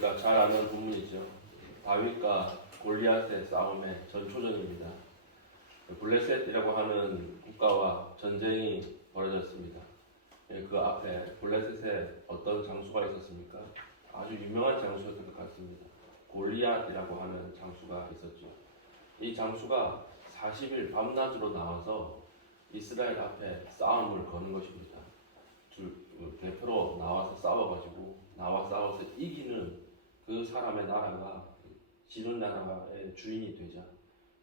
우리가 잘 아는 부분이죠. 다윗과 골리앗의 싸움의 전초전입니다. 블레셋이라고 하는 국가와 전쟁이 벌어졌습니다. 그 앞에 블레셋에 어떤 장수가 있었습니까? 아주 유명한 장수였던 것 같습니다. 골리앗이라고 하는 장수가 있었죠. 이 장수가 40일 밤낮으로 나와서 이스라엘 앞에 싸움을 거는 것입니다. 대표로 나와서 싸워서 이기는 그 사람의 나라가 지는 나라의 주인이 되자,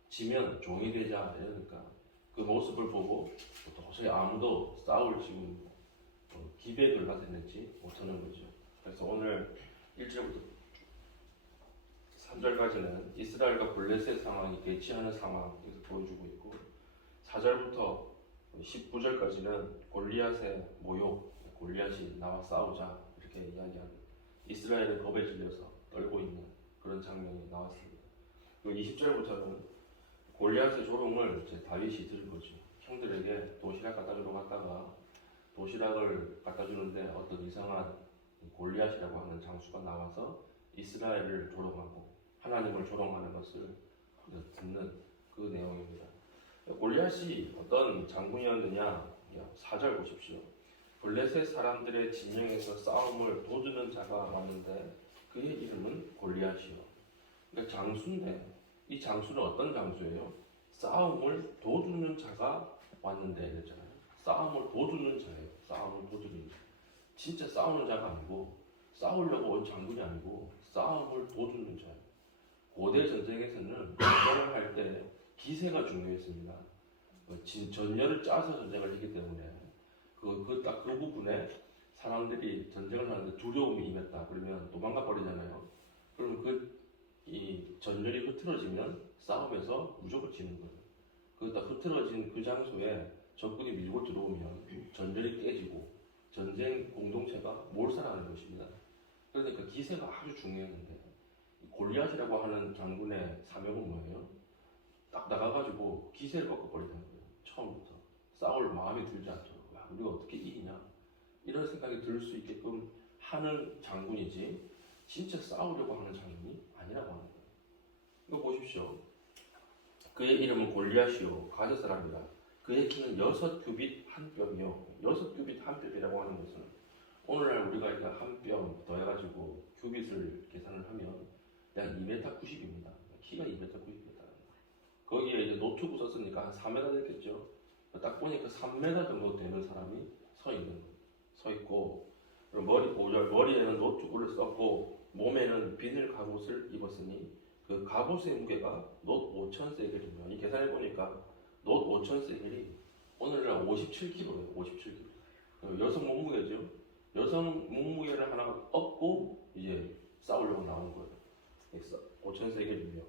지면 종이 되자. 이러니까 그 모습을 보고 도저히 아무도 싸울 지금 기백을 나타내지 못하는 거죠. 그래서 오늘 1절부터 3절까지는 이스라엘과 블레셋 상황이 대치하는 상황을 보여주고 있고, 4절부터 19절까지는 골리앗의 모욕, 골리앗이 나와 싸우자 이렇게 이야기하는, 이스라엘은 겁에 질려서 떨고 있는 그런 장면이 나왔습니다. 그리고 20절부터는 골리앗의 조롱을 다윗이 들은 거죠. 형들에게 도시락 갖다 주러 갔다가 도시락을 갖다 주는데 어떤 이상한 골리앗이라고 하는 장수가 나와서 이스라엘을 조롱하고 하나님을 조롱하는 것을 듣는 그 내용입니다. 골리앗이 어떤 장군이었느냐? 4절 보십시오. 블레셋 사람들의 진영에서 싸움을 도주는 자가 왔는데 그의 이름은 골리앗이요. 그러니까 장수인데, 이 장수는 어떤 장수예요? 싸움을 도주는 자가 왔는데 이랬잖아요. 싸움을 도주는 자예요. 싸움을 도주는 자. 진짜 싸우는 자가 아니고, 싸우려고 온 장군이 아니고 싸움을 도주는 자예요. 고대 전쟁에서는 전쟁을 할 때 기세가 중요했습니다. 전열을 짜서 전쟁을 했기 때문에 딱 그 부분에 사람들이 전쟁을 하는데 두려움이 임했다 그러면 도망가 버리잖아요. 그러면 이 전열이 흐트러지면 싸움에서 무조건 지는 거예요. 딱 흐트러진 그 장소에 적군이 밀고 들어오면 전열이 깨지고 전쟁 공동체가 몰살하는 것입니다. 그러니까 기세가 아주 중요했는데, 골리앗이라고 하는 장군의 사명은 뭐예요? 딱 나가가지고 기세를 꺾어버리는 거예요. 처음부터 싸울 마음이 들지 않도록, 우리가 어떻게 이기냐 이런 생각이 들 수 있게끔 하는 장군이지, 진짜 싸우려고 하는 장군이 아니라고 하는 거예요. 이거 보십시오. 그의 이름은 골리앗이요 가드 사람이다. 그의 키는 6규빗 한 뼘이요. 6규빗 한 뼘이라고 하는 것은 오늘날 우리가 이제 한 뼘 더해가지고 규빗을 계산을 하면 약 2m 90입니다. 키가 2m 90입니다. 거기에 이제 노트북 썼으니까 한 4m 됐겠죠. 딱 보니까 3m 정도 되는 사람이 서 있고, 머리에는 노트북을 썼고 몸에는 비닐 갑옷을 입었으니 그 갑옷의 무게가 놋 5,000세겔이며, 이 계산해 보니까 놋 5,000세겔이 오늘날 57kg예요. 57kg. 여성 몸무게죠. 여성 몸무게를 하나 얻고 이제 싸우려고 나온 거예요. 5,000세겔이며,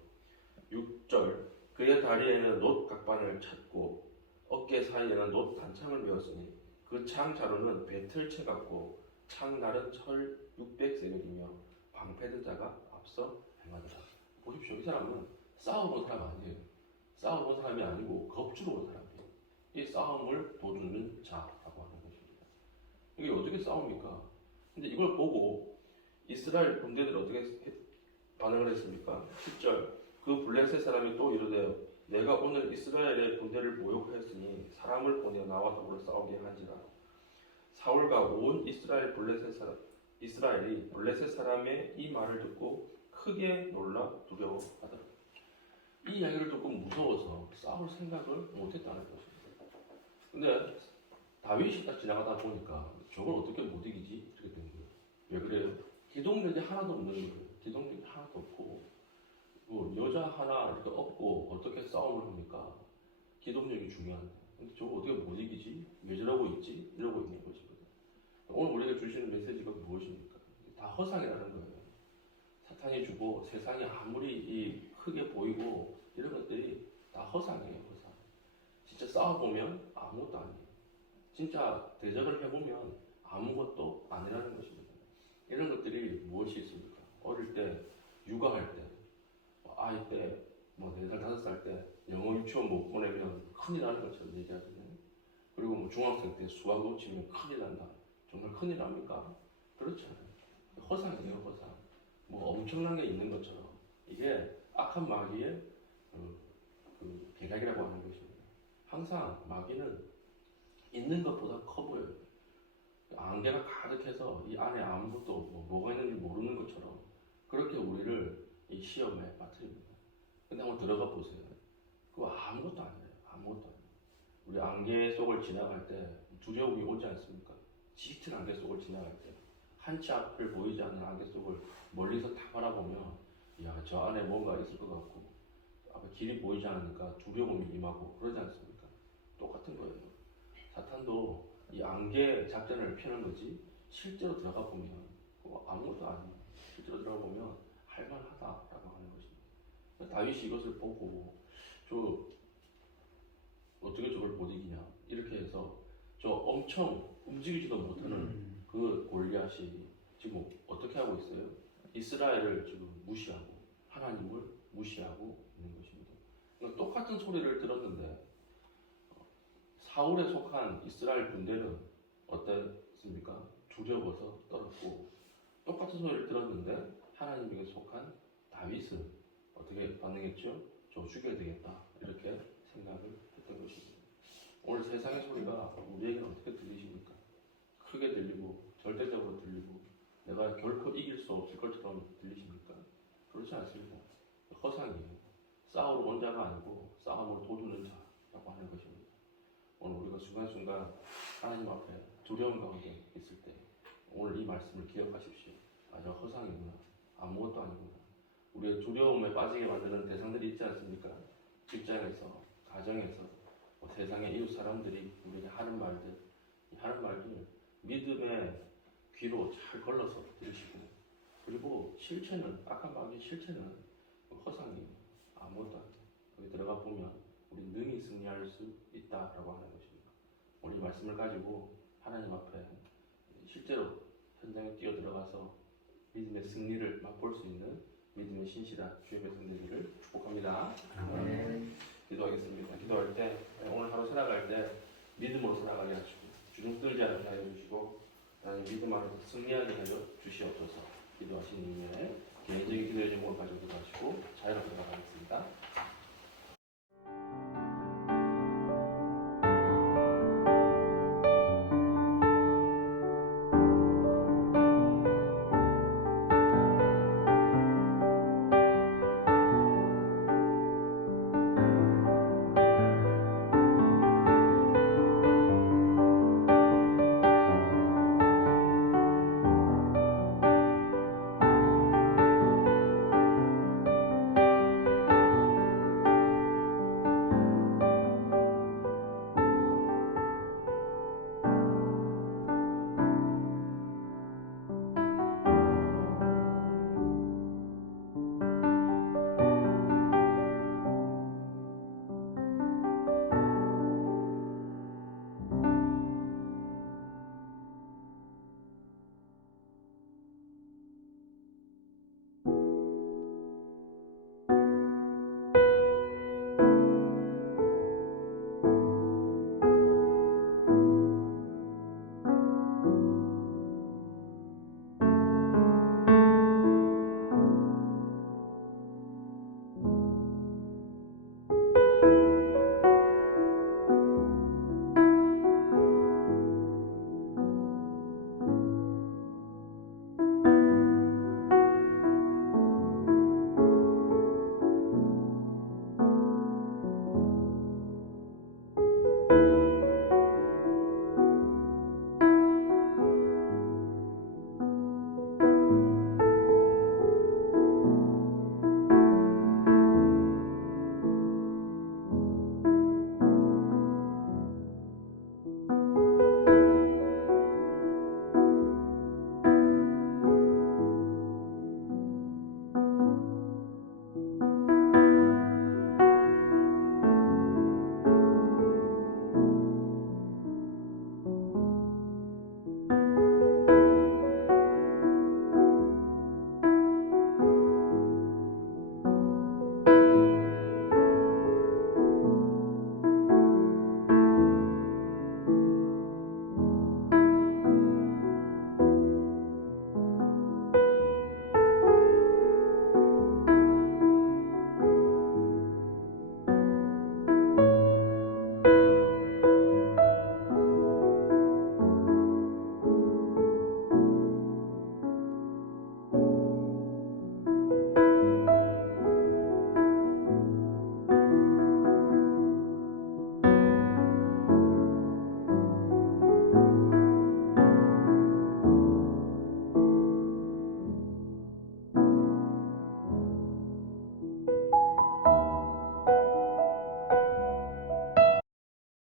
6절 그의 다리에는 놋 각반을 찼고 어깨 사이에는 놋 단창을 메었으니 그 창 자루는 배틀채 같고 창날은 철 600세겔이며 방패든 자가 앞서 행하더라. 보십시오. 이 사람은 싸워본 사람 아니에요. 싸워본 사람이 아니고 겁주러 온 사람이에요. 이 싸움을 도주는 자라고 하는 것입니다. 이게 어떻게 싸웁니까? 근데 이걸 보고 이스라엘 군대들이 어떻게 반응을 했습니까? 10절 그 블레셋 사람이 또 이르되 내가 오늘 이스라엘의 군대를 모욕하였으니 사람을 보내 나와 더불어 싸우게 한지라. 사울과 온 이스라엘이 블레셋 사람의 이 말을 듣고 크게 놀라 두려워하더라. 이 이야기를 듣고 무서워서 싸울 생각을 못했다는 것입니다. 근데 다윗이 딱 지나가다 보니까 저걸 어떻게 못 이기지? 이렇게 된 거예요. 왜 그래요? 기동력이 하나도 없는 거예요. 기동력이 하나도 없고, 여자 하나 이렇게 없고 어떻게 싸움을 합니까? 기동력이 중요한데. 근데 저걸 어떻게 못 이기지? 왜 저러고 있지? 이러고 있는 것입니다. 오늘 우리가 주시는 메시지가 무엇입니까? 다 허상이라는 거예요. 사탄이 주고 세상이 아무리 크게 보이고 이런 것들이 다 허상이에요. 허상. 진짜 싸워보면 아무것도 아니에요. 진짜 대적을 해보면 아무것도 아니라는 것입니다. 이런 것들이 무엇이 있습니까? 어릴 때, 육아할 때, 아이 때, 4살, 5살 때 영어 유치원 못 보내면 큰일 나는 것처럼 얘기하거든요. 그리고 중학생 때 수학 놓치면 큰일 난다. 정말 큰일 납니까? 그렇지 않아요. 허상이에요, 허상. 뭐 엄청난 게 있는 것처럼 이게 악한 마귀의 그 배각이라고 하는 것입니다. 항상 마귀는 있는 것보다 커 보여요. 안개가 가득해서 이 안에 아무것도 뭐가 있는지 모르는 것처럼 그렇게 우리를 이 시험에 빠뜨립니다. 근데 한번 들어가 보세요. 그거 아무것도 아니에요. 아무것도 아니에요. 우리 안개 속을 지나갈 때 두려움이 오지 않습니까? 짙은 안개 속을 지나갈 때 한치 앞을 보이지 않는 안개 속을 멀리서 다 바라보면 야, 저 안에 뭔가 있을 것 같고 앞에 길이 보이지 않으니까 두려움이 임하고 그러지 않습니까? 똑같은 거예요. 사탄도 이 안개 작전을 펴는 거지 실제로 들어가 보면 아무것도 아니에요. 실제로 들어가 보면 할만하다라고 하는 것입니다. 다윗이 이것을 보고 저 어떻게 저걸 못 이기냐 이렇게 해서 저 엄청 움직이지도 못하는 그 골리앗이 지금 어떻게 하고 있어요? 이스라엘을 지금 무시하고 하나님을 무시하고 있는 것입니다. 그러니까 똑같은 소리를 들었는데 사울에 속한 이스라엘 군대는 어땠습니까? 두려워서 떨었고 똑같은 소리를 들었는데 하나님에게 속한 다윗은 어떻게 반응했죠? 저 죽여야 되겠다 이렇게 생각을 했던 것입니다. 오늘 세상의 소리가 우리에게는 어떻게 들리십니까? 크게 들리고 절대적으로 들리고 내가 결코 이길 수 없을 것처럼 들리십니까? 그렇지 않습니다. 허상이에요. 싸우러 온 자가 아니고 싸움으로 도주는 자라고 하는 것입니다. 오늘 우리가 순간순간 하나님 앞에 두려움 가운데 있을 때 오늘 이 말씀을 기억하십시오. 아, 저 허상이구나. 아무것도 아니구나. 우리의 두려움에 빠지게 만드는 대상들이 있지 않습니까? 직장에서, 가정에서, 세상의 이웃 사람들이 우리에게 하는 말들, 믿음의 귀로 잘 걸러서 들으시고, 그리고 실체는, 악한 마귀의 실체는 허상이에요. 아무것도 아니에요. 거기 들어가 보면 우리 능히 승리할 수 있다라고 하는 것입니다. 오늘 이 말씀을 가지고 하나님 앞에 실제로 현장에 뛰어 들어가서 믿음의 승리를 맛볼 수 있는 믿음의 신실한 주의 백성 되기를 축복합니다. 기도하겠습니다. 기도할 때 오늘 하루 살아갈 때 믿음으로 살아가게 하시고 주름 떨지 않게 하여 주시고 나는 믿음 안에서 승리하게 하여 주시옵소서. 기도하신 이후에 개인적인 기도의 제목을 가지고 기도하시고 자유롭게 들어가겠습니다.